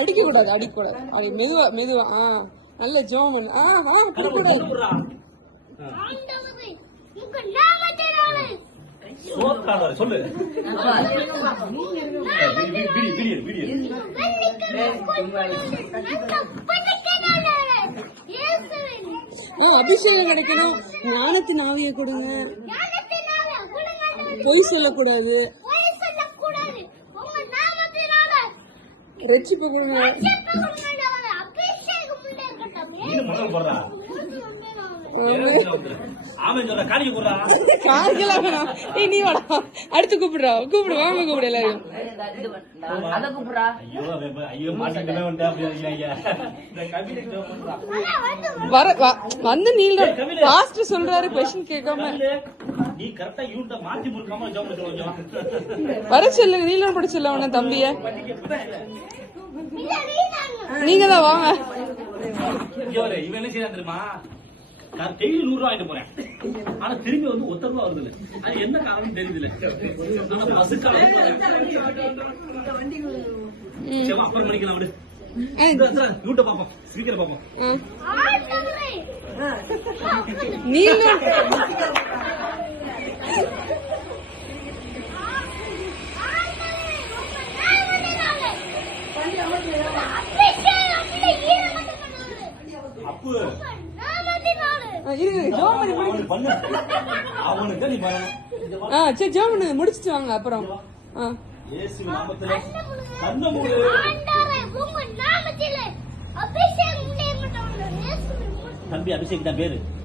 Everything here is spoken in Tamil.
அடிக்க கூடாது, மெதுவா மெதுவா. நல்ல ஜோமன். சொல்லு. அபிஷேகம் கிடைக்கணும். ஞானத்தின் ஆவியை கொடுங்க. பொய் சொல்லக்கூடாது. ரட்சிப்பு கொடுங்க. நீ வாடா, அடுத்து கூப்பிடுறா. கூப்பிடு, வாங்க கூப்பிடு எல்லாரும். வந்து நீல பாஸ்டர் சொல்றாரு, கொஸ்டின் கேட்காம வர சொல்லுங்க. நீல பட சொல்ல உன தம்பிய. நீங்க தான் வாங்க. இவன் என்ன செய்யறான் தெரியுமா? நான் டெய்லி 100 ரூபாய் வாங்கிட்டு போறேன். ஆனா திரும்பி வந்து 1 ரூபா வருது. அது என்ன காரணம் தெரியல. அப்புறம் மணிக்கலாம் விடு. யூட்ட பாப்போம், ஸ்பீக்கர் பாப்போம். அப்பு முடிச்சிட்டு வாங்க. அப்புறம் தம்பி அபிஷேக் தான் பேரு.